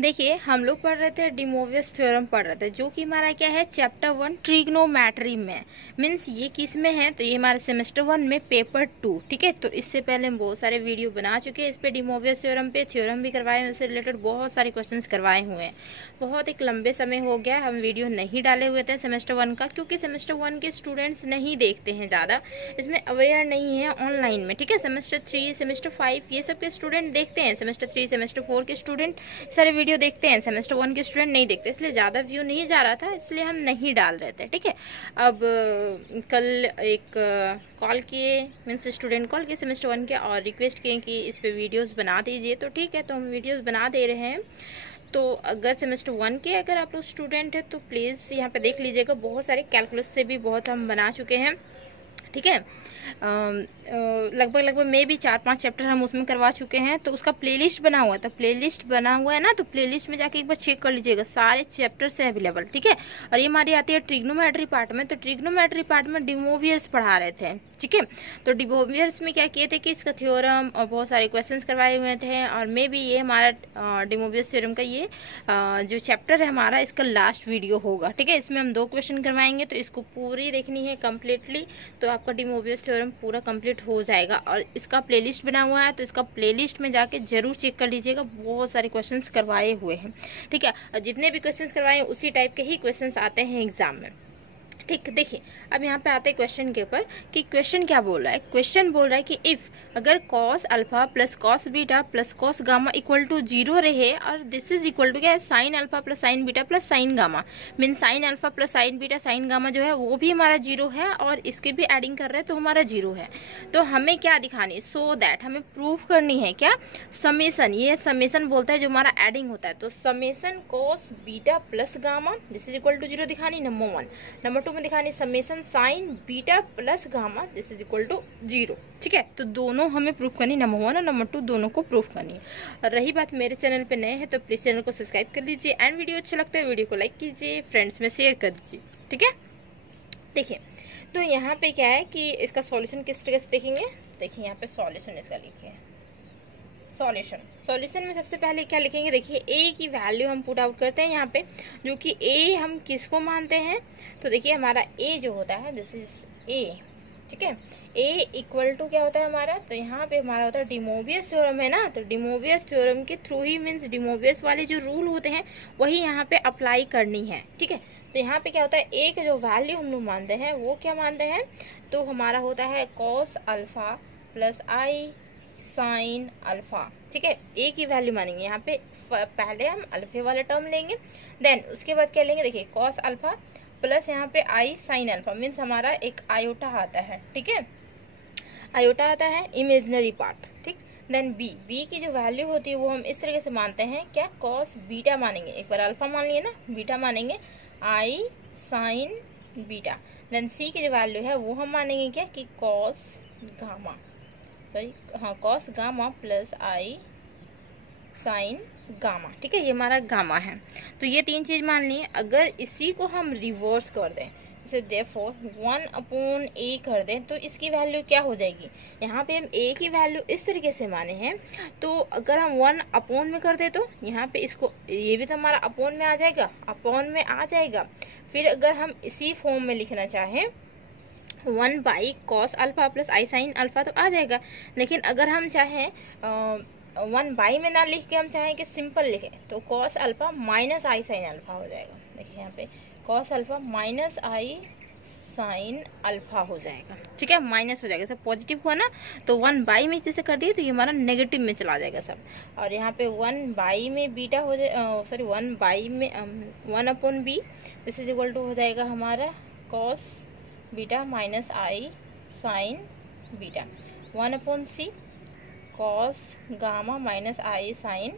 देखिए हम लोग पढ़ रहे थे डिमोवियस थ्योरम पढ़ रहे थे, जो कि हमारा क्या है चैप्टर 1 ट्रिग्नोमेट्री में। मीन्स ये किस में है, तो ये हमारे सेमेस्टर 1 में पेपर 2। ठीक है, तो इससे पहले हम बहुत सारे वीडियो बना चुके हैं इस पे डिमोवियस थ्योरम पे, थ्योरम भी करवाए हैं, उससे रिलेटेड बहुत सारे क्वेश्चंस करवाए हुए हैं। बहुत एक लंबे समय हो गया हम वीडियो नहीं डाले हुए थे सेमेस्टर 1 का, क्योंकि सेमेस्टर 1 के स्टूडेंट्स नहीं देखते हैं ज़्यादा, इसमें अवेयर नहीं है ऑनलाइन में। ठीक है, सेमेस्टर 3 सेमेस्टर 5 ये सब के स्टूडेंट देखते हैं, सेमेस्टर 3 सेमेस्टर 4 के स्टूडेंट सारे वीडियो देखते हैं, सेमेस्टर 1 के स्टूडेंट नहीं देखते, इसलिए ज़्यादा व्यू नहीं जा रहा था, इसलिए हम नहीं डाल रहे थे। ठीक है, अब कल एक कॉल किए, मीन्स स्टूडेंट कॉल किए सेमेस्टर 1 के, और रिक्वेस्ट किए कि इस पे वीडियोस बना दीजिए। तो ठीक है, तो हम वीडियोस बना दे रहे हैं। तो अगर सेमेस्टर 1 के अगर आप लोग स्टूडेंट हैं तो प्लीज़ यहाँ पे देख लीजिएगा, बहुत सारे कैलकुलस से भी बहुत हम बना चुके हैं। ठीक है, लगभग में भी 4-5 चैप्टर हम उसमें करवा चुके हैं, तो उसका प्लेलिस्ट बना हुआ है, तो प्लेलिस्ट बना हुआ है ना, तो प्लेलिस्ट में जाके एक बार चेक कर लीजिएगा, सारे चैप्टर से अवेलेबल। ठीक है, और ये हमारी आती है ट्रिग्नोमेट्री पार्ट में, तो ट्रिग्नोमेट्री पार्ट में डिमोवियर्स पढ़ा रहे थे। ठीक है, तो डिमोवियर्स में क्या किए थे कि इसका थ्योरम और बहुत सारे क्वेश्चंस करवाए हुए थे, और मे भी ये हमारा डिमोवियस थ्योरम का ये जो चैप्टर है हमारा, इसका लास्ट वीडियो होगा। ठीक है, इसमें हम 2 क्वेश्चन करवाएंगे, तो इसको पूरी देखनी है कम्प्लीटली, तो आपका डिमोवियस थ्योरम पूरा कंप्लीट हो जाएगा। और इसका प्लेलिस्ट बना हुआ है, तो इसका प्लेलिस्ट में जाके जरूर चेक कर लीजिएगा, बहुत सारे क्वेश्चंस करवाए हुए हैं। ठीक है, और जितने भी क्वेश्चंस करवाए हैं उसी टाइप के ही क्वेश्चंस आते हैं एग्जाम में। ठीक, देखिए अब यहाँ पे आते हैं क्वेश्चन के ऊपर कि क्वेश्चन क्या बोल रहा है। क्वेश्चन बोल रहा है कि इफ अगर cos alpha plus cos beta plus cos gamma equal to 0 रहे, और दिस इज इक्वल टू क्या है sine alpha plus sine beta plus sine gamma, mean sine alpha plus sine beta sine gamma जो है वो भी हमारा 0 है, और इसके भी एडिंग कर रहे हैं तो हमारा 0 है। तो हमें क्या दिखानी है, सो दैट हमें प्रूफ करनी है क्या, समेसन, ये समेसन बोलता है जो हमारा एडिंग होता है, तो summation cos beta plus gamma this is equal to 0 दिखानी नंबर 1। नंबर 2 दिखानी summation sine beta plus gamma this is equal to 0। ठीक है, तो दोनों हमें प्रूफ करनी, नंबर 1 और नंबर 2 दोनों को प्रूफ करनी है। और रही बात मेरे चैनल पे नए हैं तो प्लीज चैनल को सब्सक्राइब कर लीजिए, एंड वीडियो अच्छा लगता है वीडियो को लाइक कीजिए, फ्रेंड्स में शेयर कर दीजिए। ठीक है, देखिए तो यहाँ पे क्या है कि इसका सॉल्यूशन किस तरह से देखेंगे। देखिए यहाँ पे सॉल्यूशन इसका लिखिए, सॉल्यूशन में सबसे पहले क्या लिखेंगे, देखिए ए की वैल्यू हम पुट आउट करते हैं यहाँ पे, जो कि ए हम किसको मानते हैं, तो देखिए हमारा ए जो होता है दिस इज ए। ठीक है, ए इक्वल टू क्या होता है हमारा, तो यहाँ पे हमारा होता है डिमोवियस थ्योरम है ना, तो डिमोवियस थ्योरम के थ्रू ही मीन्स डिमोवियस वाले जो रूल होते हैं वही यहाँ पे अप्लाई करनी है। ठीक है, तो यहाँ पे क्या होता है ए के जो वैल्यू हम लोग मानते हैं वो क्या मानते हैं, तो हमारा होता है cos alpha plus i sine alpha. ठीक है, ए की वैल्यू मानेंगे, यहाँ पे पहले हम अल्फे वाले टर्म लेंगे, देन उसके बाद क्या लेंगे, देखिए कॉस अल्फा प्लस यहाँ पे आई साइन अल्फा, मीन्स हमारा एक आयोटा आता है। ठीक है, आयोटा आता है इमेजिनरी पार्ट। ठीक, देन बी की जो वैल्यू होती है वो हम इस तरीके से मानते हैं क्या, कॉस बीटा मानेंगे, एक बार अल्फा मान लिए ना, बीटा मानेंगे आई साइन बीटा। देन सी की जो वैल्यू है वो हम मानेंगे क्या कि कॉस गामा, सॉरी हाँ cos gamma plus i sine gamma. ठीक है, ये हमारा गामा है, तो ये 3 चीज मान ली है। अगर इसी को हम रिवर्स कर दें, जैसे देयरफॉर 1/a कर दें, तो इसकी वैल्यू क्या हो जाएगी, यहाँ पे हम a की वैल्यू इस तरीके से माने हैं, तो अगर हम 1 में कर दे तो यहाँ पे इसको ये भी तो हमारा अपॉन में आ जाएगा, अपॉन में आ जाएगा। फिर अगर हम इसी फॉर्म में लिखना चाहें 1 by cos alpha plus i sine alpha तो आ जाएगा, लेकिन अगर हम चाहें 1 बाई में ना लिख के हम चाहें कि सिंपल लिखें, तो cos alpha minus i sine alpha हो जाएगा। देखिए यहाँ पे cos alpha minus i sine alpha हो जाएगा। ठीक है, माइनस हो जाएगा, सब पॉजिटिव हुआ ना, तो 1 बाई में जैसे कर दिए तो ये हमारा नेगेटिव में चला जाएगा सब, और यहाँ पे 1 बाई में बीटा हो जाए, सॉरी 1 बाई में 1/b this is equal to हो जाएगा हमारा cos beta minus i sine beta, 1/c cos gamma minus i sine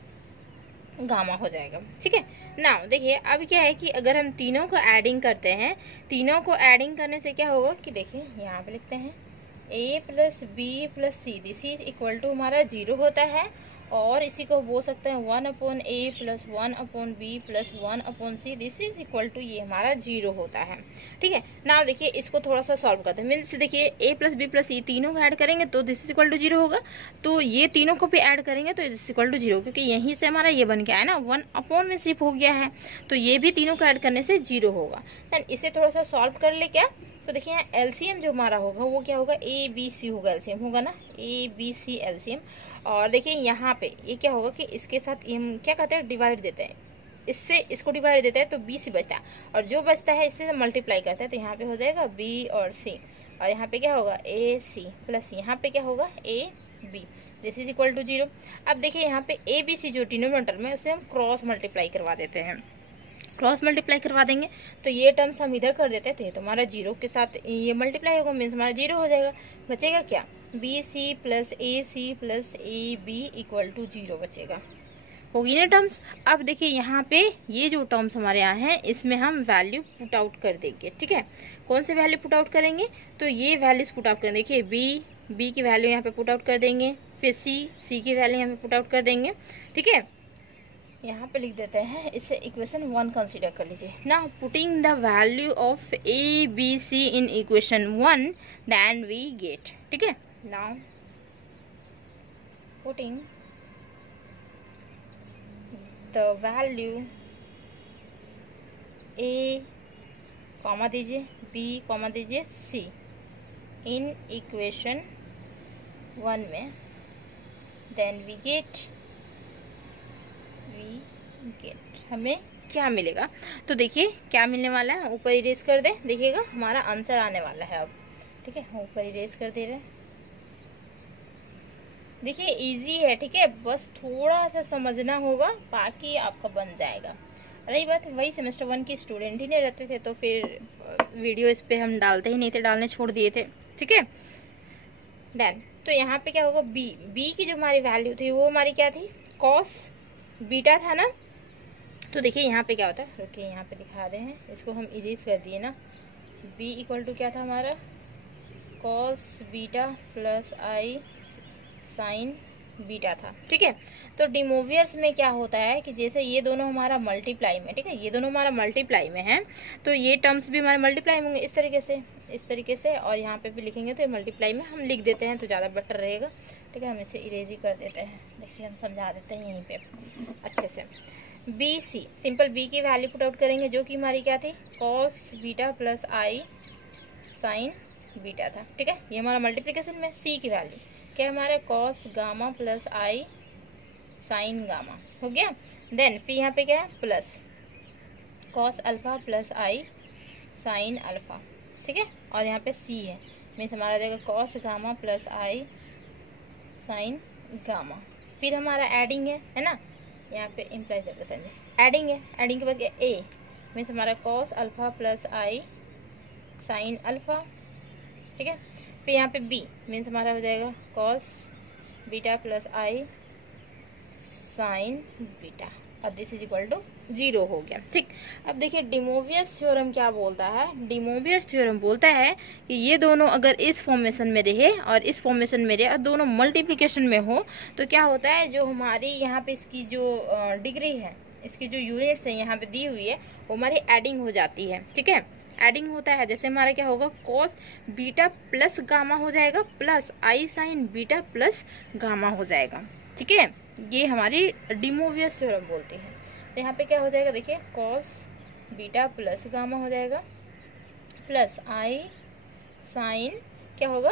gamma हो जाएगा। ठीक है, नाउ देखिए अब क्या है कि अगर हम तीनों को एडिंग करते हैं, तीनों को एडिंग करने से क्या होगा कि देखिए यहाँ पे लिखते हैं a plus B plus C this is equal to हमारा 0 होता है, और इसी को बोल सकते हैं 1/a plus 1/b plus 1/c, this is equal to ये हमारा 0 होता है। ठीक है, नाउ देखिए इसको थोड़ा सा सॉल्व करते हैं। मीन्स देखिए a plus b plus c तीनों को ऐड करेंगे तो दिस इज इक्वल टू 0 होगा, तो ये तीनों को भी ऐड करेंगे तो दिस इज इक्वल टू 0, क्योंकि यहीं से हमारा ये बन के आया ना 1 में शिफ्ट हो गया है, तो ये भी तीनों को ऐड करने से 0 होगा। देन इसे थोड़ा सा सॉल्व कर ले क्या, तो देखिए यहाँ एलसीएम जो हमारा होगा वो क्या होगा, ए बी सी होगा, एलसीएम होगा ना, ए बी सी एलसीएम। और देखिए यहाँ पे ये क्या होगा कि इसके साथ ये हम क्या कहते हैं, डिवाइड देते हैं, इससे इसको डिवाइड देता है तो बी सी बचता है, और जो बचता है इससे मल्टीप्लाई करता है, तो यहाँ पे हो जाएगा बी और सी, और यहाँ पे क्या होगा ए सी प्लस यहाँ पे क्या होगा A B, this is equal to 0। अब देखिए यहाँ पे ए बी सी जो डिनोमिनेटर में उसे हम क्रॉस मल्टीप्लाई करवा देते हैं, क्रॉस मल्टीप्लाई करवा देंगे तो ये टर्म्स हम इधर कर देते हैं, तो ये तुम्हारा 0 के साथ ये मल्टीप्लाई होगा, मीन्स हमारा 0 हो जाएगा। बचेगा क्या, B C plus A B equal to 0 बचेगा, होगी ना टर्म्स। अब देखिए यहाँ पे ये जो टर्म्स हमारे यहाँ हैं इसमें हम वैल्यू पुट आउट कर देंगे। ठीक है, कौन से वैल्यू पुट आउट करेंगे, तो ये वैल्यूज पुट आउट करेंगे। देखिए बी की वैल्यू यहाँ पे पुट आउट कर देंगे, फिर सी की वैल्यू यहाँ पे पुट आउट कर देंगे। ठीक है, यहाँ पे लिख देते हैं, इसे इक्वेशन 1 कंसीडर कर लीजिए। Now putting the value of A B C in equation 1 then we get. ठीक है, now putting the value A comma दीजिए, बी कॉमा दीजिए, सी इन इक्वेशन 1 में, देन वी गेट हमें क्या मिलेगा। तो देखिए क्या मिलने वाला है, ऊपर इरेज कर दे, देखिएगा हमारा आंसर आने वाला है अब। ठीक है, ऊपर इरेज कर दे रहे हैं, देखिए इजी है। ठीक है, बस थोड़ा सा समझना होगा, बाकी आपका बन जाएगा। रही बात वही सेमेस्टर 1 की स्टूडेंट ही नहीं रहते थे तो फिर वीडियो इस पे हम डालते ही नहीं थे, डालने छोड़ दिए थे। ठीक है, देन तो यहाँ पे क्या होगा, बी की जो हमारी वैल्यू थी वो हमारी क्या थी, कॉस बीटा था ना। तो देखिए यहाँ पे क्या होता है, रुकिए यहाँ पे दिखा रहे हैं, इसको हम इरेज कर दिए ना। b इक्वल टू क्या था हमारा, cos beta plus i sine beta था। ठीक है, तो डिमोवियर्स में क्या होता है कि जैसे ये दोनों हमारा मल्टीप्लाई में, ठीक है ये दोनों हमारा मल्टीप्लाई में है, तो ये टर्म्स भी हमारे मल्टीप्लाई में होंगे इस तरीके से, और यहाँ पे भी लिखेंगे तो ये मल्टीप्लाई में हम लिख देते हैं तो ज़्यादा बेटर रहेगा। ठीक है, हम इसे इरेज ही कर देते हैं, देखिए हम समझा देते हैं यहीं पे अच्छे से। बी सी सिंपल बी की वैल्यू पुट आउट करेंगे जो कि हमारी क्या थी, cos beta plus i sine beta था। ठीक है, ये हमारा मल्टीप्लिकेशन में। सी की वैल्यू क्या हमारा, cos gamma plus i sine gamma हो गया। देन फिर यहाँ पे क्या है, plus cos alpha plus i sine alpha. ठीक है, और यहाँ पे सी है, मीन्स हमारा जाएगा cos gamma plus i sine gamma. फिर हमारा एडिंग है ना, यहाँ पे इम्प्लाइज एडिंग है, एडिंग के बाद क्या, ए मीन्स हमारा cos alpha plus i sine alpha. ठीक है, फिर यहाँ पे बी मीन्स हमारा हो जाएगा cos beta plus i sine beta, और दिस इज इक्वल टू 0 हो गया। ठीक, अब देखिए डिमोवियस थ्योरम क्या बोलता है, डिमोवियस थ्योरम बोलता है कि ये दोनों अगर इस फॉर्मेशन में रहे और इस फॉर्मेशन में रहे और दोनों मल्टीप्लिकेशन में हो तो क्या होता है, जो हमारी यहाँ पे इसकी जो डिग्री है, इसकी जो यूनिट्स है यहाँ पे दी हुई है वो हमारी एडिंग हो जाती है। ठीक है, एडिंग होता है, जैसे हमारा क्या होगा, कॉस बीटा प्लस गामा हो जाएगा plus i sine beta plus gamma हो जाएगा। ठीक है, ये हमारी डिमोवियस थ्योरम बोलती है। तो यहाँ पे क्या हो जाएगा, देखिए कॉस बीटा प्लस गामा हो जाएगा प्लस आई साइन क्या होगा,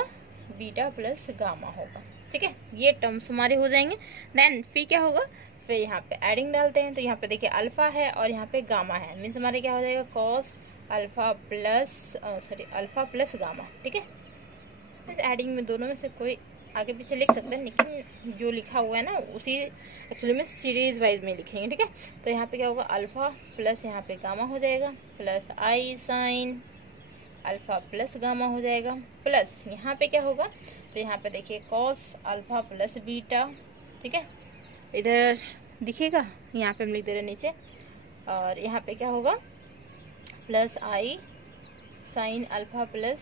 बीटा प्लस गामा होगा। ठीक है, ये टर्म्स हमारे हो जाएंगे। देन फिर क्या होगा, फिर यहाँ पे एडिंग डालते हैं, तो यहाँ पे देखिए अल्फा है और यहाँ पे गामा है, मीन्स हमारे क्या हो जाएगा, कॉस अल्फा प्लस गामा। ठीक है, एडिंग में दोनों में से कोई आगे पीछे लिख सकते हैं, लेकिन जो लिखा हुआ है ना उसी एक्चुअली में सीरीज वाइज में लिखेंगे। ठीक है, तो यहाँ पे क्या होगा, अल्फा प्लस यहाँ पे गामा हो जाएगा plus i sine alpha plus gamma हो जाएगा, प्लस यहाँ पे क्या होगा, तो यहाँ पे देखिए कॉस अल्फा प्लस बीटा। ठीक है, इधर दिखेगा, यहाँ पे हम लिख दे रहे नीचे, और यहाँ पे क्या होगा, plus i sine alpha plus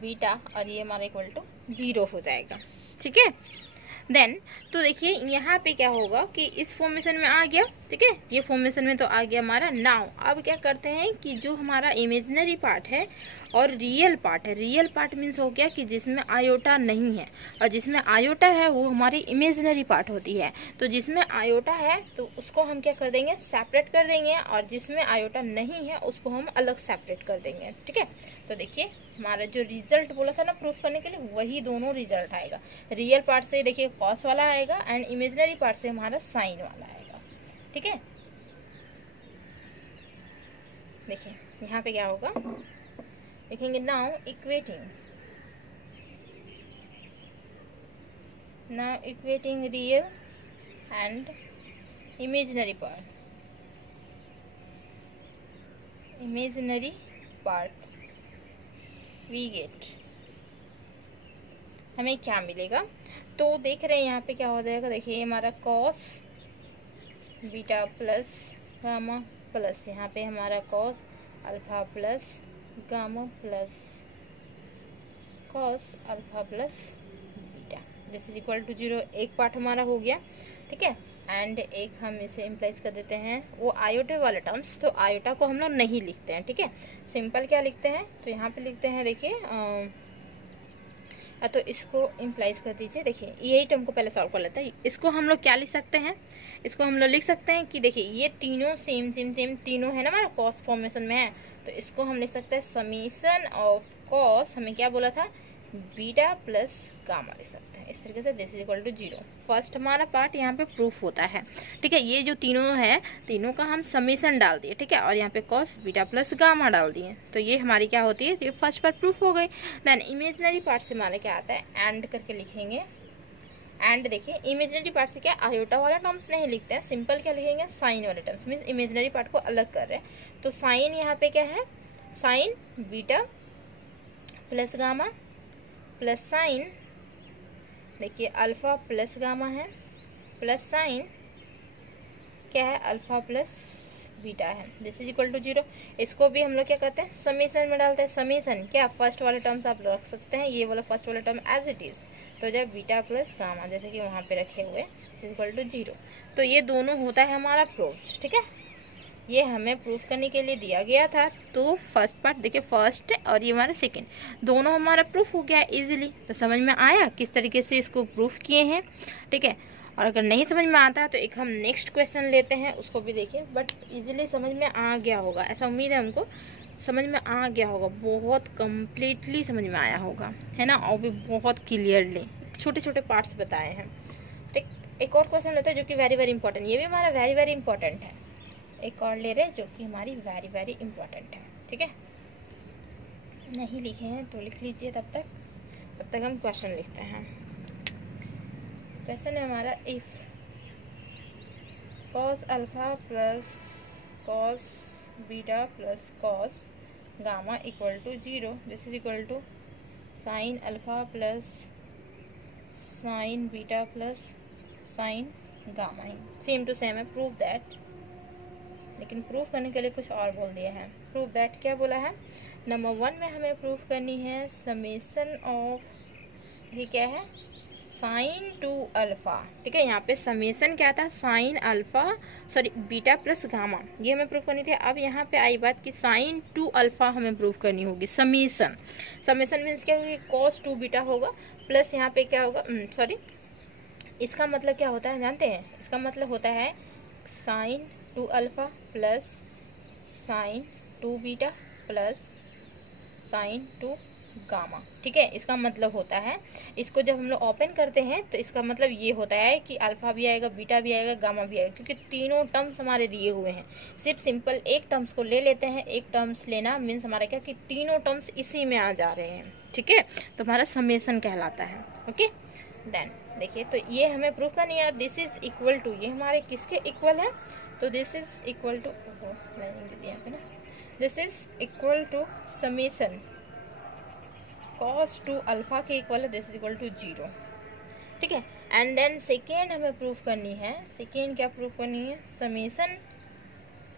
beta, और ये हमारा इक्वल टू 0 हो जाएगा। ठीक है, देन तो देखिए यहाँ पे क्या होगा कि इस फॉर्मेशन में आ गया, ठीक है, ये फॉर्मेशन में तो आ गया हमारा। नाउ अब क्या करते हैं कि जो हमारा इमेजिनरी पार्ट है और रियल पार्ट है, रियल पार्ट मीन्स हो गया कि जिसमें आयोटा नहीं है, और जिसमें आयोटा है वो हमारी इमेजिनरी पार्ट होती है। तो जिसमें आयोटा है तो उसको हम क्या कर देंगे, सेपरेट कर देंगे, और जिसमें आयोटा नहीं है उसको हम अलग सेपरेट कर देंगे, ठीक है। तो देखिए हमारा जो रिजल्ट बोला था ना प्रूफ करने के लिए, वही दोनों रिजल्ट आएगा। रियल पार्ट से देखिए कॉस वाला आएगा एंड इमेजिनरी पार्ट से हमारा साइन वाला आएगा, ठीक है। देखिए यहाँ पे क्या होगा, लिखेंगे now equating real and imaginary part we get, हमें क्या मिलेगा। तो देख रहे हैं यहाँ पे क्या हो जाएगा, देखिए हमारा cos beta plus gamma plus यहाँ पे हमारा cos alpha plus gamma plus cos alpha plus beta, this is equal to 0। एक पार्ट हमारा हो गया, ठीक है। एंड एक हम इसे इम्प्लाइज कर देते हैं वो आयोटे वाले टर्म्स, तो आयोटा को हम लोग नहीं लिखते हैं, ठीक है। सिंपल क्या लिखते हैं, तो यहाँ पे लिखते हैं देखिए तो इसको इम्प्लाइज कर दीजिए। देखिए यही टर्म को पहले सॉल्व कर लेते हैं। इसको हम लोग क्या लिख सकते हैं, इसको हम लोग लिख सकते हैं कि देखिए ये तीनों सेम तीनों है ना हमारा कॉस फॉर्मेशन में है, तो इसको हम लिख सकते हैं समीशन ऑफ कॉस, हमें क्या बोला था, बीटा प्लस गामा लिख सकते हैं इस तरीके से, this is equal to 0। First हमारा पार्ट यहाँ पे प्रूफ होता है, ठीक है। ये जो तीनों है तीनों का हम समीशन डाल दिए, ठीक है, और यहाँ पे कॉस बीटा प्लस गामा डाल दिए, तो ये हमारी क्या होती है, ये फर्स्ट पार्ट प्रूफ हो गई। देन इमेजिनरी पार्ट से हमारा क्या आता है, एंड करके लिखेंगे। एंड देखिए इमेजिनरी पार्ट से क्या आयोटा वाला टर्म्स नहीं लिखते हैं, सिंपल क्या लिखेंगे, साइन वाले टर्म्स, मीन्स इमेजिनरी पार्ट को अलग कर रहे हैं। तो साइन यहाँ पे क्या है, sign beta plus gamma plus sign, देखिए अल्फा प्लस गामा है प्लस साइन क्या है, अल्फा प्लस बीटा है, दिस इज इक्वल टू 0। इसको भी हम लोग क्या करते हैं, समीशन में डालते हैं। समीशन क्या, फर्स्ट वाले टर्म्स आप रख सकते हैं, ये वाला फर्स्ट वाला टर्म एज इट इज, तो जब बीटा प्लस गामा जैसे कि वहां पे रखे हुए इज इक्वल टू 0, तो ये दोनों होता है हमारा प्रूफ, ठीक है। ये हमें प्रूफ करने के लिए दिया गया था, तो फर्स्ट पार्ट देखिए, फर्स्ट और ये हमारा सेकंड, दोनों हमारा प्रूफ हो गया इजीली। तो समझ में आया किस तरीके से इसको प्रूफ किए हैं, ठीक है। और अगर नहीं समझ में आता तो एक हम नेक्स्ट क्वेश्चन लेते हैं, उसको भी देखिए, बट इजीली समझ में आ गया होगा, ऐसा उम्मीद है हमको समझ में आ गया होगा, बहुत कम्प्लीटली समझ में आया होगा, है ना, और भी बहुत क्लियरली छोटे छोटे पार्ट्स बताए हैं, ठीक। एक और क्वेश्चन लेते हैं जो कि वेरी वेरी इंपॉर्टेंट, ये भी हमारा वेरी वेरी इंपॉर्टेंट है। एक और ले रहे हैं जो कि हमारी वेरी वेरी इंपॉर्टेंट है, ठीक है। नहीं लिखे हैं तो लिख लीजिए, तब तक हम क्वेश्चन लिखते हैं। क्वेश्चन है हमारा, if cos alpha plus cos beta plus cos gamma equal to 0, this is equal to sine alpha plus sine beta plus sine gamma, ही सेम टू सेम है। प्रूव दैट, लेकिन प्रूफ करने के लिए कुछ और बोल दिया है। प्रूफ दैट क्या बोला है, नंबर 1 में हमें प्रूफ करनी है समेशन ऑफ, ये क्या है, साइन टू अल्फा, ठीक है। यहाँ पे समेशन क्या था, sine alpha sorry beta plus gamma, ये हमें प्रूफ करनी थी। अब यहाँ पे आई बात कि साइन टू अल्फा हमें प्रूफ करनी होगी। समेशन मीन्स क्या है, कॉस टू बीटा होगा प्लस यहाँ पे क्या होगा, सॉरी इसका मतलब क्या होता है जानते हैं, इसका मतलब होता है sign two alpha plus sign to beta plus sign to gamma, ठीक है। इसका मतलब होता है, इसको जब हम लोग ओपन करते हैं तो इसका मतलब ये होता है कि अल्फा भी आएगा, बीटा भी आएगा, गामा भी आएगा, क्योंकि तीनों टर्म्स हमारे दिए हुए हैं। सिर्फ सिंपल एक टर्म्स को ले लेते हैं, एक टर्म्स लेना मीन्स हमारा क्या कि तीनों टर्म्स इसी में आ जा रहे हैं, ठीक है। तो हमारा समेशन कहलाता है, ओके। देन देखिए, तो ये हमें प्रूफ करनी है, दिस इज इक्वल टू, ये हमारे किसके इक्वल है, तो this is equal to, this is equal to summation cos two alpha के इक्वल है, दिस इज इक्वल टू 0, ठीक है। एंड देन सेकेंड हमें प्रूफ करनी है, सेकेंड क्या प्रूफ करनी है, समेशन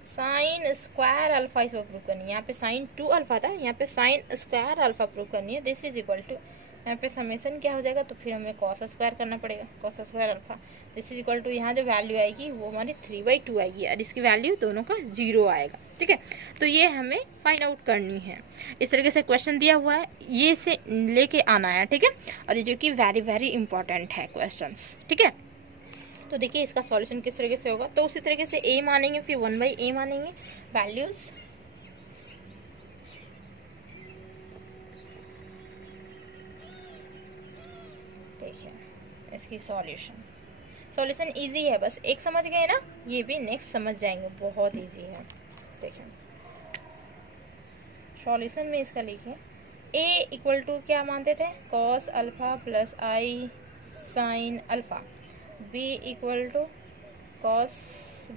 साइन स्क्वायर अल्फा, इसको प्रूफ करनी है। यहाँ पे साइन टू अल्फा था, यहाँ पे साइन स्क्वायर अल्फा प्रूफ करनी है, दिस इज इक्वल टू यहाँ पे समेशन क्या हो जाएगा, तो फिर हमें कॉस स्क्वायर करना पड़ेगा, cos square alpha this is equal to यहाँ जो वैल्यू आएगी वो हमारी 3/2 आएगी और इसकी वैल्यू दोनों का 0 आएगा। ठीक है, तो ये हमें फाइंड आउट करनी है। इस तरीके से क्वेश्चन दिया हुआ है, ये से लेके आना है। ठीक है, और ये जो कि वेरी वेरी इंपॉर्टेंट है क्वेश्चंस। ठीक है, तो देखिए इसका सॉल्यूशन किस तरीके से होगा। तो उसी तरीके से a मानेंगे, फिर 1/a मानेंगे, वैल्यूज देखिए इसकी सॉल्यूशन इजी है, बस एक समझ गए ना, ये भी नेक्स्ट समझ जाएंगे, बहुत इजी है। देखिए सॉल्यूशन में इसका लिखिए a इक्वल टू क्या मानते थे, cos alpha plus i sine alpha, b equal to cos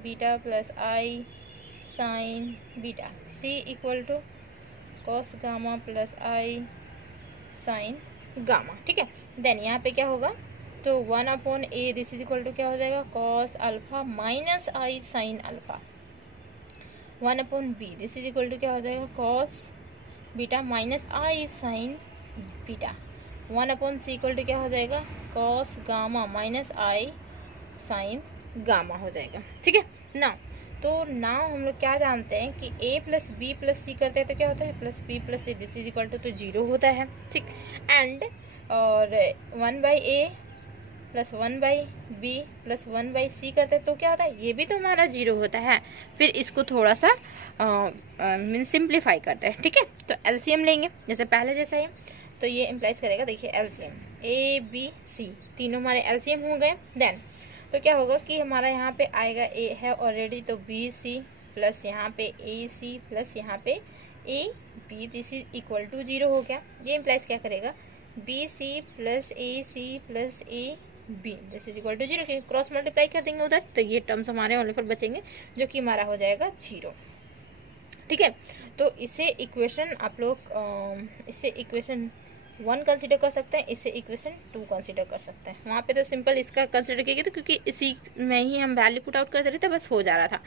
beta plus i sine beta, c equal to cos gamma plus i sine gamma. ठीक है, देन यहाँ पे क्या होगा, तो 1/a this is equal to क्या हो जाएगा, cos alpha minus i sine alpha, 1/b this is equal to क्या हो जाएगा, cos beta minus i sine beta, 1/c equal to क्या हो जाएगा, cos gamma minus i sine gamma हो जाएगा। ठीक है ना, तो नाउ हम लोग क्या जानते हैं कि a plus B plus C करते हैं तो क्या होता है, plus B plus C this is equal to तो 0 होता है। ठीक, एंड और 1/a plus 1/b plus 1/c करते हैं तो क्या होता है, ये भी तो हमारा 0 होता है। फिर इसको थोड़ा सा मीन सिंप्लीफाई करते हैं। ठीक है, तो एलसीएम लेंगे जैसे पहले जैसा ही, तो ये इम्प्लाइज करेगा, देखिए एलसीएम a b c तीनों हमारे एलसीएम हो गए। देन तो क्या होगा कि हमारा यहाँ पे आएगा a है ऑलरेडी, तो बी सी प्लस यहाँ पे ए सी प्लस यहाँ पे A B this is equal to 0 हो गया। ये इम्प्लाइज क्या करेगा, B C plus A C plus A B this is equal to 0, cross multiply कर देंगे उधर, तो ये टर्म्स हमारे ओनली फॉर बचेंगे जो कि हमारा हो जाएगा 0। ठीक है, तो इसे इक्वेशन आप लोग इसे इक्वेशन 1 कंसिडर कर सकते हैं, इससे इक्वेशन 2 कंसिडर कर सकते हैं। वहाँ पे तो सिंपल इसका कंसिडर किया तो क्योंकि इसी में ही हम वैल्यू पुट आउट करते रहे थे, बस हो जा रहा था।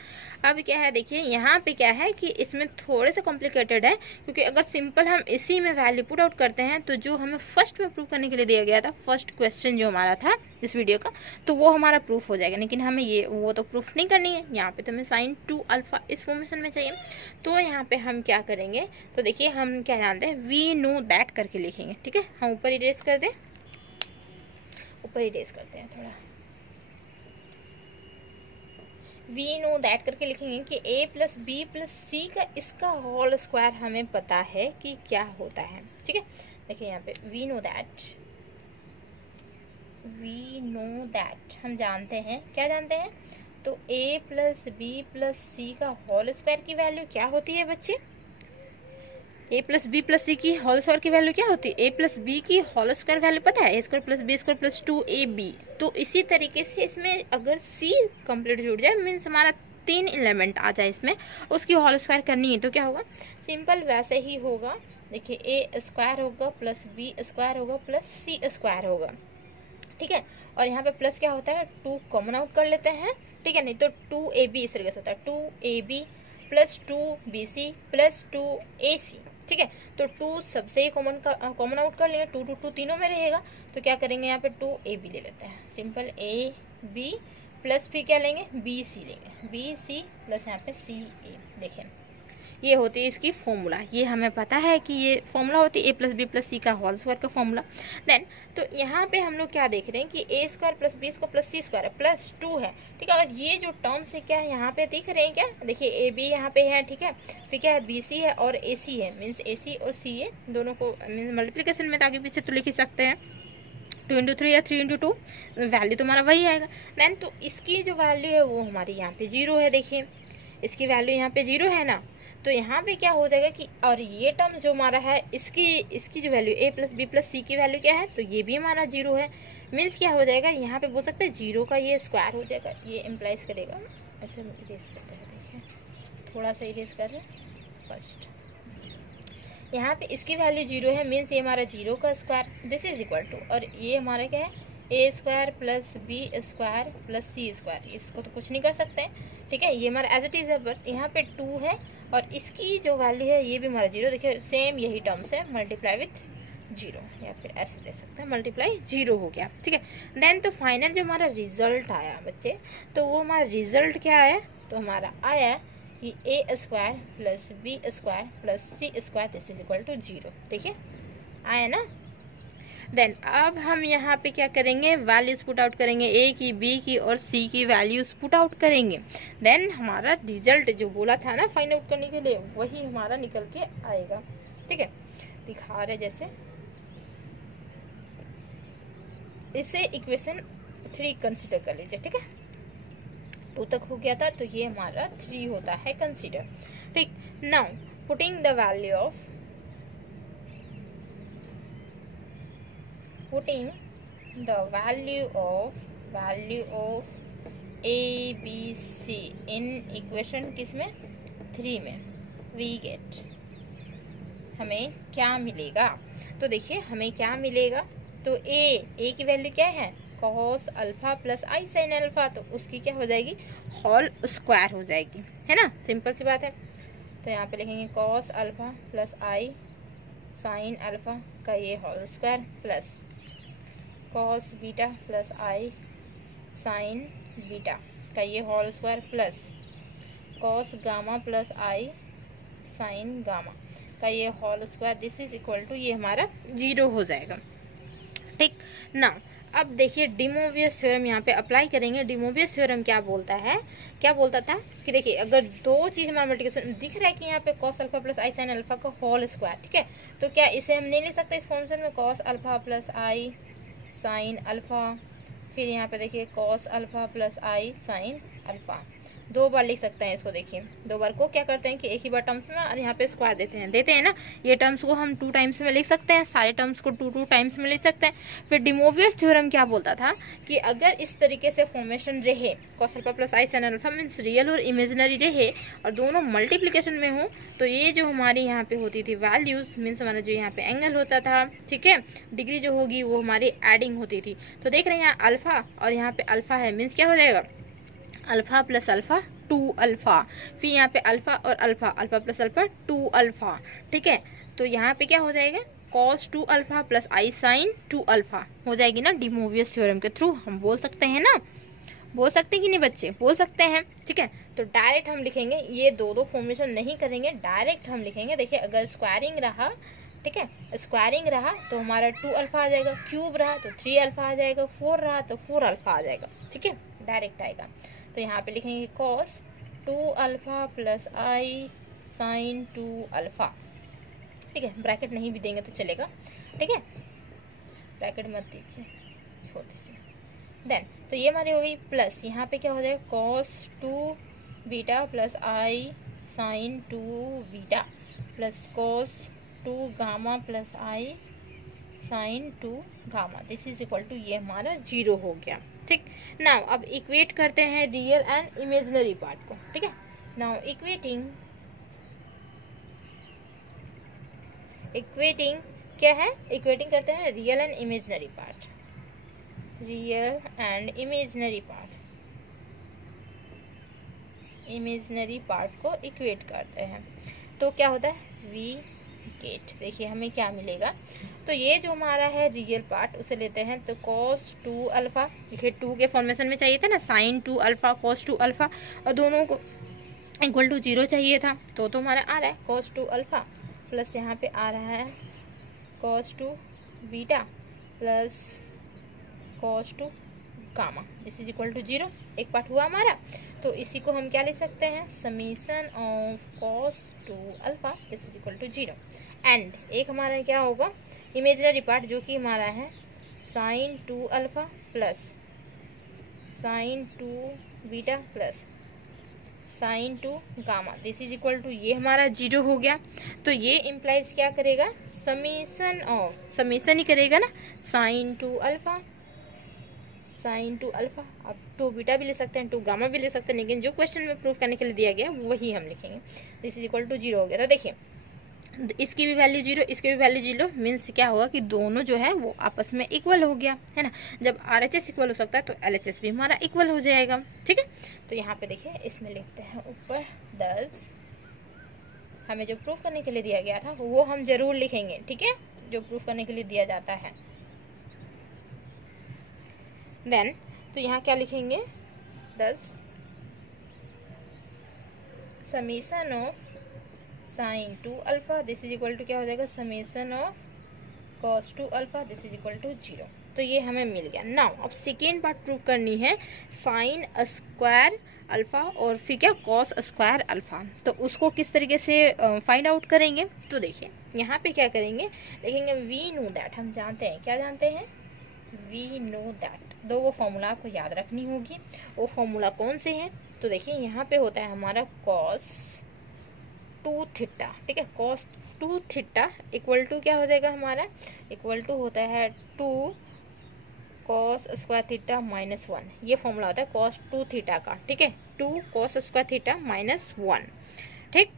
अब क्या है देखिए यहाँ पे क्या है कि इसमें थोड़े से कॉम्प्लिकेटेड है, क्योंकि अगर सिंपल हम इसी में वैल्यू पुट आउट करते हैं तो जो हमें फर्स्ट में प्रूव करने के लिए दिया गया था, फर्स्ट क्वेश्चन जो हमारा था इस वीडियो का, तो वो हमारा प्रूफ हो जाएगा। लेकिन हमें ये वो तो प्रूफ नहीं करनी है, यहाँ पे तो हमें साइन 2 अल्फा इस फॉर्मेशन में चाहिए। तो यहाँ पे हम क्या करेंगे, तो देखिए हम क्या जानते हैं, वी नो दैट करके लिखेंगे। ठीक है, हम ऊपर इरेज कर दें, ऊपर इरेज करते हैं थोड़ा, वी नो दैट करके लिखेंगे कि a प्लस बी प्लस सी का इसका होल स्क्वायर हमें पता है कि क्या होता है। ठीक है, देखिए यहाँ पे वी नो दैट हम जानते हैं, क्या जानते हैं, तो a प्लस बी प्लस सी का होल स्क्वायर की वैल्यू क्या होती है बच्चे, a plus B plus C की होल स्क्वायर की वैल्यू क्या होती है, a प्लस बी की होल स्क्वायर वैल्यू पता है, a square plus B square plus 2ab। तो इसी तरीके से इसमें अगर c कंप्लीट जुड़ जाए, मीन्स हमारा 3 एलिमेंट आ जाए इसमें, उसकी होल स्क्वायर करनी है, तो क्या होगा, सिंपल वैसे ही होगा। देखिए a स्क्वायर होगा प्लस बी स्क्वायर होगा प्लस सी स्क्वायर होगा। ठीक है, और यहाँ पे प्लस क्या होता है, 2 कॉमन आउट कर लेते हैं। ठीक है, नहीं तो 2ab इस तरीके से होता है, 2ab plus 2bc plus 2ac। ठीक है, तो 2 सबसे ही कॉमन आउट कर लेंगे, 2 2 तीनों में रहेगा, तो क्या करेंगे यहाँ पे 2ab ले लेते हैं, सिंपल ab प्लस फिर क्या लेंगे, bc लेंगे, bc प्लस यहाँ पे ca। देखिए ये होती है इसकी फॉर्मूला, ये हमें पता है कि ये फॉर्मूला होती है a प्लस बी प्लस सी का होल स्क्वायर का फॉर्मूला। देन तो यहाँ पे हम लोग क्या देख रहे हैं कि a square plus B square plus C square plus 2 है। ठीक है, और ये जो टर्म्स है क्या यहाँ पे दिख रहे हैं, क्या देखिए ए बी यहाँ पे है। ठीक है, फिर क्या है बी सी है और ए सी है, मीन्स ए सी और सी ए दोनों को मीन्स मल्टीप्लीकेशन में आगे पीछे तो लिख ही सकते हैं, 2 × 3 या 3 × 2 वैल्यू तो हमारा वही आएगा। देन तो इसकी जो वैल्यू है वो हमारी यहाँ पे 0 है। देखिए इसकी वैल्यू यहाँ पे 0 है ना, तो यहाँ पे क्या हो जाएगा कि और ये टर्म जो हमारा है इसकी जो value a plus B plus C की वैल्यू क्या है, तो ये भी हमारा 0 है। मीन्स क्या हो जाएगा, यहाँ पे बोल सकते हैं 0 का ये स्क्वायर हो जाएगा, ये इम्प्लाइज करेगा। ऐसे हम इरेज करते हैं, देखिए थोड़ा सा इरेज कर रहे हैं फर्स्ट, यहाँ पे इसकी वैल्यू 0 है, मीन्स ये हमारा 0 का square this is equal to, और ये हमारा क्या है a square plus B square plus C square, इसको तो कुछ नहीं कर सकते हैं। ठीक है, ये हमारा एज इट इज है, बट यहाँ पे 2 है और इसकी जो वैल्यू है ये भी हमारा 0। देखिए सेम यही टर्म्स है, मल्टीप्लाई विथ जीरो, या फिर ऐसे दे सकते हैं मल्टीप्लाई जीरो हो गया, ठीक है। देन तो फाइनल जो हमारा रिजल्ट आया बच्चे, तो वो हमारा रिजल्ट क्या आया, तो हमारा आया कि A square plus B square plus C square this is equal to zero. देखिए आया ना। देन अब हम यहाँ पे क्या करेंगे, वैल्यूज पुट आउट करेंगे, ए की, बी की और सी की वैल्यूज पुट आउट करेंगे। देन हमारा रिजल्ट जो बोला था ना फाइंड आउट करने के लिए, वही हमारा निकल के आएगा, ठीक है। दिखा रहे जैसे इसे इक्वेशन 3 कंसिडर कर लीजिए, ठीक है। 2 तक हो गया था, तो ये हमारा 3 होता है कंसिडर, ठीक। Now putting the value of putting the value of a b c in equation किसमें 3 में, we get हमें क्या मिलेगा। तो देखिए हमें क्या मिलेगा, तो a की वैल्यू क्या है, cos alpha plus i sine alpha, तो उसकी क्या हो जाएगी, होल स्क्वायर हो जाएगी, है ना, सिंपल सी बात है। तो यहाँ पे लिखेंगे cos alpha plus i sine alpha का ये whole square plus cos beta plus i sine beta का ये whole square plus cos gamma plus i sine gamma का ये whole square this is equal to ये हमारा जीरो हो जाएगा, ठीक ना। अब देखिए डिमोवियस थ्योरम यहाँ पे अप्लाई करेंगे। डिमोवियस थ्योरम क्या बोलता है, क्या बोलता था कि देखिए अगर दो चीज हमारा मल्टीप्लिकेशन दिख रहा है कि यहाँ पे cos alpha plus i sine alpha का होल स्क्वायर, ठीक है, तो क्या इसे हम नहीं ले सकते इस फॉर्मेशन में, cos alpha plus i sine alpha, फिर यहाँ पे देखिए cos alpha plus i sine alpha, 2 बार लिख सकते हैं इसको। देखिए 2 बार को क्या करते हैं कि एक ही बार टर्म्स में और यहाँ पे स्क्वायर देते हैं ना, ये टर्म्स को हम 2 टाइम्स में लिख सकते हैं, सारे टर्म्स को 2 टाइम्स में लिख सकते हैं। फिर डिमोवियस थ्योरम क्या बोलता था कि अगर इस तरीके से फॉर्मेशन रहे, cos alpha plus i sine alpha means real और इमेजिनरी रहे और दोनों मल्टीप्लीकेशन में हो, तो ये जो हमारी यहाँ पे होती थी वैल्यूज मीन्स हमारा जो यहाँ पे एंगल होता था, ठीक है, डिग्री जो होगी वो हमारी एडिंग होती थी। तो देख रहे हैं यहाँ अल्फा और यहाँ पे अल्फा है मीन्स क्या हो जाएगा, अल्फा प्लस अल्फा 2 अल्फा, फिर यहाँ पे अल्फा और alpha, alpha plus alpha 2 alpha, ठीक है। तो यहाँ पे क्या हो जाएगा, cos 2 alpha plus i sine 2 alpha हो जाएगी ना। डिमोवियस थ्योरम के थ्रू हम बोल सकते हैं ना, बोल सकते हैं कि नहीं बच्चे, बोल सकते हैं, ठीक है। तो डायरेक्ट हम लिखेंगे, ये दो फॉर्मेशन नहीं करेंगे, डायरेक्ट हम लिखेंगे। देखिए अगर स्क्वायरिंग रहा, ठीक है, स्क्वायरिंग रहा तो हमारा 2 अल्फा आ जाएगा, क्यूब रहा तो 3 अल्फा आ जाएगा, 4 रहा तो 4 अल्फा आ जाएगा, ठीक है, डायरेक्ट आएगा। तो यहाँ पे लिखेंगे cos 2 alpha plus i sine 2 alpha, ठीक है, ब्रैकेट नहीं भी देंगे तो चलेगा, ठीक है, ब्रैकेट मत दीजिए, छोड़ दीजिए। देन तो ये हमारी हो गई प्लस, यहाँ पे क्या हो जाएगा cos 2 beta plus i sine 2 beta plus cos 2 gamma plus i sine 2 gamma this is equal to ये हमारा जीरो हो गया, ठीक। नाउ अब इक्वेट करते हैं रियल एंड इमेजिनरी पार्ट को, ठीक है। नाउ इक्वेटिंग क्या है, इक्वेटिंग करते हैं real and imaginary part, real and imaginary part को इक्वेट करते हैं। तो क्या होता है, वी गेट, देखिए हमें क्या मिलेगा, तो ये जो हमारा है रियल पार्ट उसे लेते हैं, तो cos 2 अल्फा, देखिए 2 के फॉर्मेशन में चाहिए था ना, sin 2 अल्फा cos 2 अल्फा, और दोनों को इक्वल टू 0 चाहिए था, तो हमारा आ रहा है cos 2 अल्फा प्लस यहाँ पे आ रहा है cos 2 beta plus cos 2 gamma this is equal to 0। एक पार्ट हुआ हमारा, तो इसी को हम क्या ले सकते हैं, summation of cos 2 alpha this is equal to 0। And एक हमारा क्या होगा इमेजिनरी पार्ट, जो कि हमारा है sin 2 alpha plus sin 2 beta plus sin 2 gamma this is equal to ये हमारा 0 हो गया। तो ये इम्प्लाइज क्या करेगा, समीशन ही करेगा ना, sin 2 अल्फा अब 2 बीटा भी ले सकते हैं, 2 गामा भी ले सकते हैं, लेकिन जो क्वेश्चन में प्रूफ करने के लिए दिया गया वही हम लिखेंगे, दिस इज इक्वल टू 0 हो गया। तो देखिए इसकी भी वैल्यू 0, इसकी भी वैल्यू 0 मीन्स क्या होगा कि दोनों जो है वो आपस में इक्वल हो गया, है ना। जब RHS इक्वल हो सकता है तो LHS भी हमारा इक्वल हो जाएगा, ठीक है। तो यहाँ पे देखिए इसमें लिखते हैं ऊपर 10, हमें जो प्रूफ करने के लिए दिया गया था वो हम जरूर लिखेंगे, ठीक है, जो प्रूफ करने के लिए दिया जाता है। देन तो यहाँ क्या लिखेंगे, thus summation of sine two alpha this is equal to क्या हो जाएगा, summation of cos two alpha this is equal to 0। तो ये हमें मिल गया। नाउ अब सेकेंड पार्ट प्रूव करनी है, साइन स्क्वायर अल्फा और फिर क्या कॉस स्क्वायर अल्फा। तो उसको किस तरीके से फाइंड आउट करेंगे, तो देखिए यहाँ पे क्या करेंगे, देखेंगे वी नो दैट, हम जानते हैं, क्या जानते हैं, वी नो दैट। दो वो फॉर्मूला आपको याद रखनी होगी। वो फॉर्मूला कौन से हैं, तो देखिए यहाँ पे होता है हमारा कॉस 2 थीटा, ठीक है, कॉस 2 थीटा इक्वल टू क्या हो जाएगा हमारा, इक्वल टू होता है 2 कॉस स्क्वायर थीटा माइनस 1। ये फॉर्मूला होता है कॉस 2 थीटा का, ठीक है, 2 कॉस स्क्वायर थीटा माइनस 1, ठीक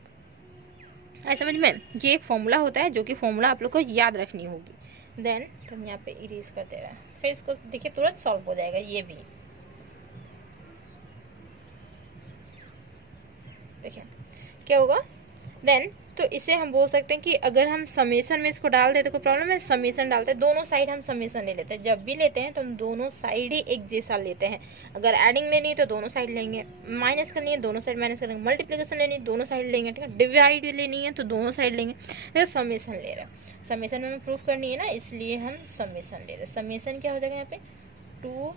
है, समझ में। ये एक फॉर्मूला होता है जो कि फॉर्मूला आप लोग को याद रखनी होगी। देन तो हम यहाँ पे इरेज कर दे रहे हैं, फिर इसको देखिए तुरंत सॉल्व हो जाएगा। ये भी देखिए क्या होगा, देन तो इसे हम बोल सकते हैं कि अगर हम समेशन में इसको डाल देते, कोई प्रॉब्लम है, समेशन डालते हैं, दोनों साइड हम समेशन ले लेते हैं। जब भी लेते हैं तो हम दोनों साइड ही एक जैसा लेते हैं। अगर एडिंग लेनी है तो दोनों साइड लेंगे, माइनस करनी है दोनों साइड माइनस करेंगे, मल्टीप्लिकेशन लेनी है दोनों साइड लेंगे, ठीक है, डिवाइड लेनी है तो दोनों साइड लेंगे। तो समेशन ले रहे हैं, समेशन में हमें प्रूफ करनी है ना, इसलिए हम समेशन ले रहे हैं। समेशन क्या हो जाएगा यहाँ पे, 2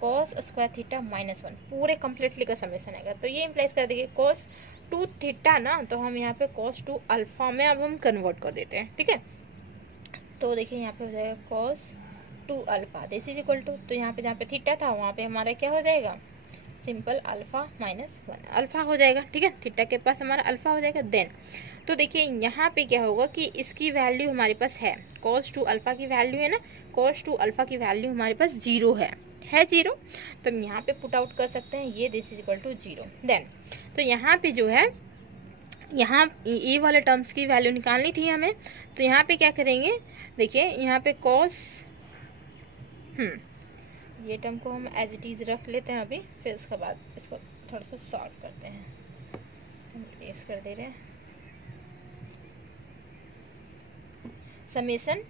कॉस स्क्वायर थीटा माइनस 1, पूरे कंप्लीटली का समेशन आएगा। तो ये इम्प्लाइज कर देंगे कॉस 2 थीटा ना, तो हम यहाँ पे cos 2 अल्फा में अब हम कन्वर्ट कर देते हैं, ठीक है। तो देखिए यहाँ पे हो जाएगा cos 2 alpha this is equal to, तो यहाँ पे जहाँ पे थीटा था वहाँ पे हमारा क्या हो जाएगा, सिंपल अल्फा माइनस 1 अल्फा हो जाएगा, ठीक है, थीटा के पास हमारा अल्फा हो जाएगा। देन तो देखिए यहाँ पे क्या होगा कि इसकी वैल्यू हमारे पास है, cos 2 अल्फा की वैल्यू है ना, cos 2 अल्फा की वैल्यू हमारे पास 0 है 0, तो हम यहाँ पे पुट आउट कर सकते हैं ये this is equal to 0। Then तो यहाँ पे जो है, यहाँ ये वाले टर्म्स की वैल्यू निकालनी थी हमें, तो यहाँ पे क्या करेंगे, देखिए यहाँ पे कॉस ये टर्म को हम एज इट इज रख लेते हैं अभी, फिर उसके बाद इसको थोड़ा सा सॉल्व करते हैं। हम प्लेस कर दे रहे हैं, summation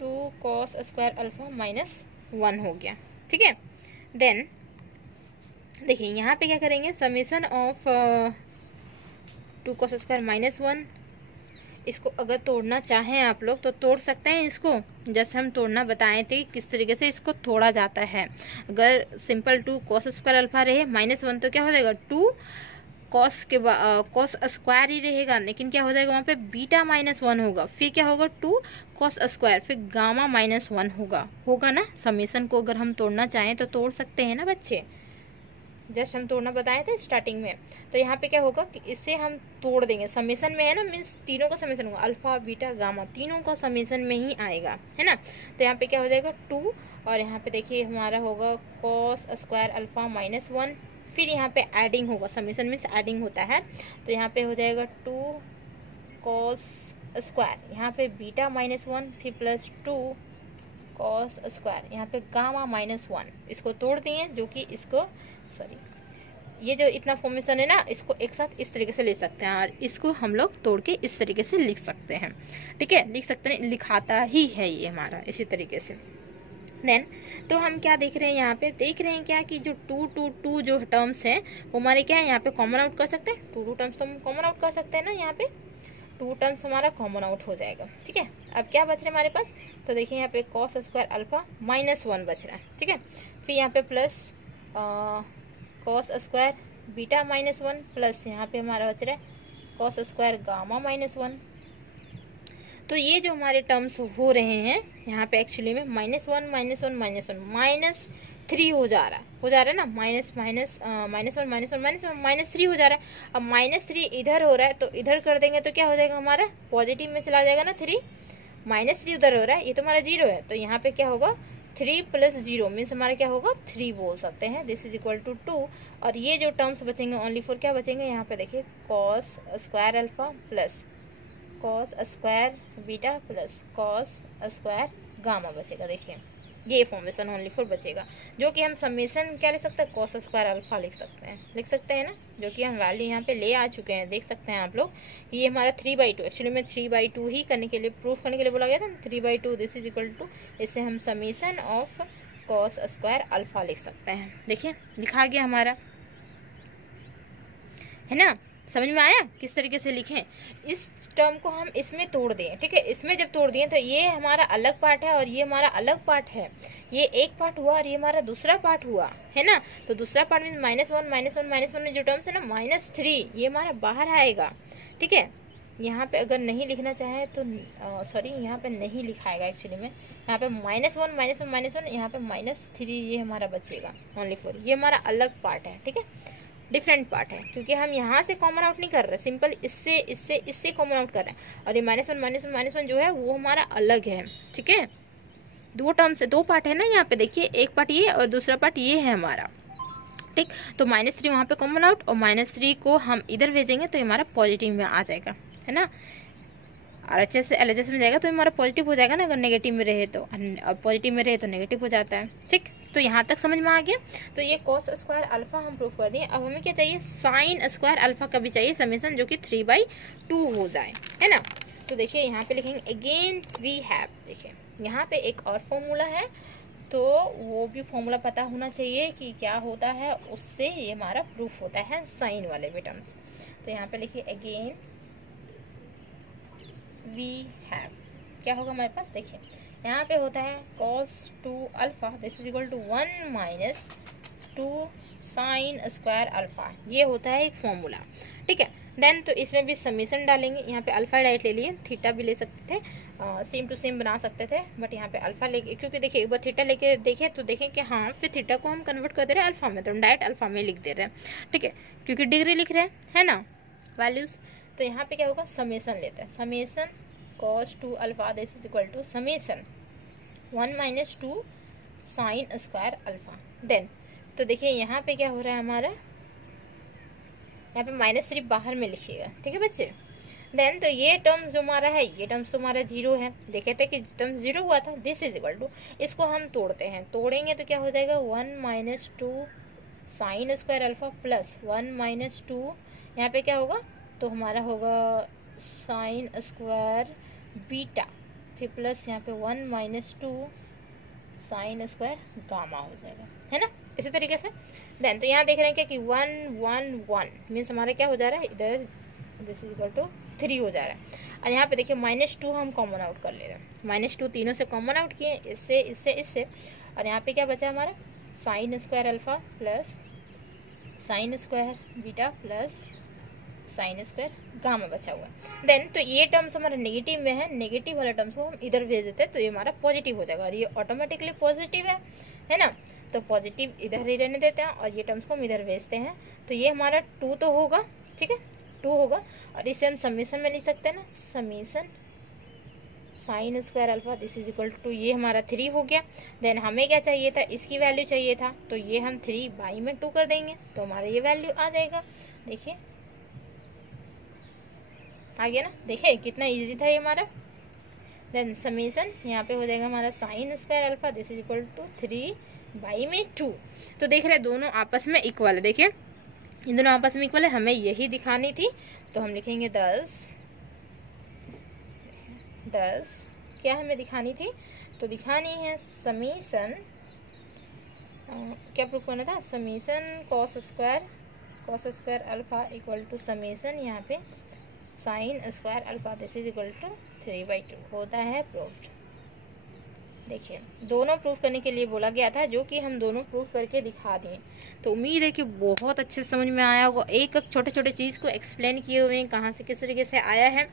2 cos square alpha minus 1 हो गया, ठीक है। देन देखिए यहाँ पे क्या करेंगे, summation of 2 cos square minus 1, इसको अगर तोड़ना चाहें आप लोग तो तोड़ सकते हैं इसको, जैसे हम तोड़ना बताए थे किस तरीके से इसको तोड़ा जाता है। अगर सिंपल 2 कॉस स्क्वायर अल्फा रहे माइनस 1 तो क्या हो जाएगा, 2 कॉस के कॉस स्क्वायर ही रहेगा, लेकिन क्या हो जाएगा वहाँ पे बीटा माइनस 1 होगा, फिर क्या होगा 2 कॉस स्क्वायर, फिर गामा माइनस 1 होगा ना। समेशन को अगर हम तोड़ना चाहें तो तोड़ सकते हैं ना बच्चे, जस्ट हम तोड़ना बताए थे स्टार्टिंग में। तो यहाँ पे क्या होगा कि इसे हम तोड़ देंगे, समेशन में है ना, मीन्स तीनों का समेशन होगा, अल्फा बीटा गामा तीनों का समेशन में ही आएगा, है ना। तो यहाँ पे क्या हो जाएगा 2, और यहाँ पे देखिए हमारा होगा कॉस स्क्वायर अल्फा माइनस 1, फिर यहाँ पे एडिंग होगा, समेशन मीन्स एडिंग होता है, तो यहाँ पे हो जाएगा 2 कॉस स्क्वायर, यहाँ पे बीटा माइनस 1, फिर प्लस 2 कॉस स्क्वायर, यहाँ पे गामा माइनस 1। इसको तोड़ दिए, जो कि इसको ये जो इतना फॉर्मेशन है ना, इसको एक साथ इस तरीके से ले सकते हैं, और इसको हम लोग तोड़ के इस तरीके से लिख सकते हैं, ठीक है, लिख सकते हैं, लिखाता ही है ये हमारा इसी तरीके से। देन तो हम क्या देख रहे हैं, यहाँ पे देख रहे हैं क्या कि जो 2 जो टर्म्स हैं वो हमारे क्या है, यहाँ पे कॉमन आउट कर सकते हैं, 2 टर्म्स तो हम कॉमन आउट कर सकते हैं ना, यहाँ पे 2 टर्म्स हमारा कॉमन आउट हो जाएगा, ठीक है। अब क्या बच रहा है हमारे पास, तो देखिए यहाँ पे कॉस स्क्वायर अल्फा माइनस 1 बच रहा है, ठीक है, फिर यहाँ पे plus cos square beta minus 1, plus यहाँ पे हमारा बच रहा है कॉस स्क्वायर गामा माइनस 1। तो ये जो हमारे टर्म्स हो रहे हैं यहाँ पे एक्चुअली में -1 माइनस 3 हो जा रहा है ना, माइनस 3 हो जा रहा है। अब -3 इधर हो रहा है, तो इधर कर देंगे तो क्या हो जाएगा हमारा, पॉजिटिव में चला जाएगा ना 3, -3 उधर हो रहा है, ये तो हमारा 0 है, तो यहाँ पे क्या होगा 3 + 0 मीन्स हमारा क्या होगा 3 बोल सकते हैं, दिस इज इक्वल टू 2। और ये जो टर्म्स बचेंगे ओनली फॉर क्या बचेंगे, यहाँ पे देखिए cos square alpha plus cos square beta plus cos square gamma बचेगा, देखिए ये फॉर्मेशन ओनली फॉर बचेगा, जो कि हम समेशन क्या लिख सकते हैं, कॉस स्क्वायर अल्फा लिख सकते हैं ना, जो कि हम वैल्यू यहाँ पे ले आ चुके हैं। देख सकते हैं आप लोग कि ये हमारा 3/2 एक्चुअली में 3/2 ही करने के लिए, प्रूफ करने के लिए बोला गया था 3/2 दिस इज इक्वल टू, इससे हम summation of cos square alpha लिख सकते हैं। देखिए लिखा गया हमारा, है ना, समझ में आया किस तरीके से लिखें। इस टर्म को हम इसमें तोड़ दें, ठीक है, इसमें जब तोड़ दिए तो ये हमारा अलग पार्ट है और ये हमारा अलग पार्ट है, ये एक पार्ट हुआ और ये हमारा दूसरा पार्ट हुआ, है ना। तो दूसरा पार्ट में -1 में जो टर्म्स है ना -3, ये हमारा बाहर आएगा, ठीक है। यहाँ पे अगर नहीं लिखना चाहे तो सॉरी, यहाँ पे नहीं लिखाएगा एक्चुअली में, यहाँ पे -1 यहाँ पे -3 ये हमारा बचेगा ओनली फॉर, ये हमारा अलग पार्ट है, ठीक है, डिफरेंट पार्ट है, क्योंकि हम यहाँ से कॉमन आउट नहीं कर रहे, सिंपल इससे कॉमन आउट कर रहे हैं, और ये -1 जो है वो हमारा अलग है, ठीक है। दो टर्म्स, दो पार्ट है ना यहाँ पे, देखिए एक पार्ट ये और दूसरा पार्ट ये है हमारा, ठीक। तो -3 वहाँ पे कॉमन आउट और -3 को हम इधर भेजेंगे तो हमारा पॉजिटिव में आ जाएगा, है ना। और अच्छे से LHS में जाएगा तो हमारा पॉजिटिव हो जाएगा ना, अगर नेगेटिव में रहे तो, पॉजिटिव में रहे तो नेगेटिव हो जाता है, ठीक। तो यहाँ तक समझ में आ गया। तो ये कॉस स्क्वायर अल्फा हम प्रूफ कर दिए। अब हमें क्या चाहिए, साइन स्क्वायर अल्फा का भी चाहिए समेशन, जो कि 3/2 हो जाए, है ना। तो देखिए यहाँ पे लिखेंगे अगेन वी हैव, देखिए यहाँ पे एक और फॉर्मूला है, तो वो भी फॉर्मूला पता होना चाहिए कि क्या होता है, उससे ये हमारा प्रूफ होता है साइन वाले भी टर्म्स। तो यहाँ पे लिखिए अगेन वी हैव, क्या होगा हमारे पास, देखिए यहाँ पे होता है cos 2 alpha this is equal to 1 - 2 sine square alpha, ये होता है एक फॉर्मूला, ठीक है। देन तो इसमें भी समीशन डालेंगे, यहाँ पे अल्फा डायरेक्ट ले लिए, थीटा भी ले सकते थे, सेम टू सेम बना सकते थे, बट यहाँ पे अल्फा लेके, क्योंकि देखिए एक बार थीटा लेके देखे तो देखें कि हाँ फिर थीटा को हम कन्वर्ट कर दे रहे हैं अल्फा में, तो हम डायरेक्ट अल्फा में लिख दे रहे हैं, ठीक है, क्योंकि डिग्री लिख रहे हैं, है ना, वैल्यूज। तो यहाँ पे क्या होगा, समेशन लेते हैं, summation cos 2 alpha this is equal to summation 1 - 2 sine square alpha. Then तो देखिए यहाँ पे क्या हो रहा है हमारा, यहाँ पे -3 बाहर में लिखिएगा, ठीक है बच्चे। देन तो ये टर्म जो हमारा है, ये टर्म्स तो हमारा 0 है, देखे थे कि टर्म 0 हुआ था, दिस इज इक्वल टू, इसको हम तोड़ते हैं, तोड़ेंगे तो क्या हो जाएगा 1 - 2 साइन स्क्वायर अल्फा प्लस 1 - 2, यहाँ पे क्या होगा, तो हमारा होगा साइन स्क्वायर बीटा, फिर प्लस यहाँ पे 1 - 2 साइन स्क्वायर गामा हो जाएगा, है ना, इसी तरीके से। देन तो यहाँ देख रहे हैं क्या कि 1 1 1 मीन्स हमारा क्या हो जा रहा है, इधर दिस इज इक्वल टू 3 हो जा रहा है। और यहाँ पे देखिए -2 हम कॉमन आउट कर ले रहे हैं, -2 तीनों से कॉमन आउट किए, इससे इससे इससे, और यहाँ पे क्या बचा हमारा sine square alpha plus sine square beta plus sine square gamma बचा हुआ। देन तो ये टर्म्स हमारा नेगेटिव में है, नेगेटिव वाले टर्म्स को हम इधर भेज देते हैं तो ये हमारा पॉजिटिव हो जाएगा, और ये ऑटोमेटिकली पॉजिटिव है ना। तो पॉजिटिव इधर ही रहने देते हैं और ये टर्म्स को हम इधर भेजते हैं, तो ये हमारा 2 तो होगा, ठीक है 2 होगा, और इसे हम समेशन में लिख सकते हैं ना, summation sine square alpha this is equal to, ये हमारा 3 हो गया। देन हमें क्या चाहिए था, इसकी वैल्यू चाहिए था, तो ये हम 3/2 कर देंगे तो हमारा ये वैल्यू आ जाएगा, देखिए आ गया ना, देखिए कितना इजी था ये हमारा। देन समेशन यहाँ पे हो जाएगा हमारा sine square alpha this is equal to 3/2। तो देख रहे हैं दोनों आपस में इक्वल है, देखिए इन दोनों आपस में इक्वल है, हमें यही दिखानी थी, तो हम लिखेंगे 10 क्या हमें दिखानी थी, तो दिखानी है समेशन, क्या प्रूफ करना था, summation cos square alpha equal to summation यहाँ पे sine square alpha this is equal to 3/2 होता है प्रूफ। देखिए दोनों प्रूफ करने के लिए बोला गया था, जो कि हम दोनों प्रूफ करके दिखा दिए। तो उम्मीद है कि बहुत अच्छे से समझ में आया होगा, एक एक छोटे छोटे चीज़ को एक्सप्लेन किए हुए हैं, कहाँ से किस तरीके से आया है,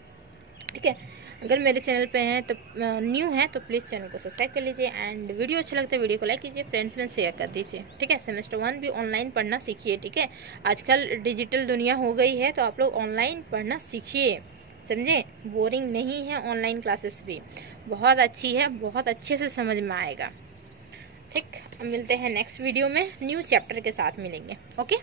ठीक है। अगर मेरे चैनल पे हैं तो न्यू है तो प्लीज़ चैनल को सब्सक्राइब कर लीजिए, एंड वीडियो अच्छा लगता है वीडियो को लाइक कीजिए, फ्रेंड्स में शेयर कर दीजिए, ठीक है। सेमेस्टर 1 भी ऑनलाइन पढ़ना सीखिए, ठीक है। आजकल डिजिटल दुनिया हो गई है, तो आप लोग ऑनलाइन पढ़ना सीखिए, समझे, बोरिंग नहीं है, ऑनलाइन क्लासेस भी बहुत अच्छी है, बहुत अच्छे से समझ में आएगा, ठीक। अब मिलते हैं नेक्स्ट वीडियो में, न्यू चैप्टर के साथ मिलेंगे, ओके।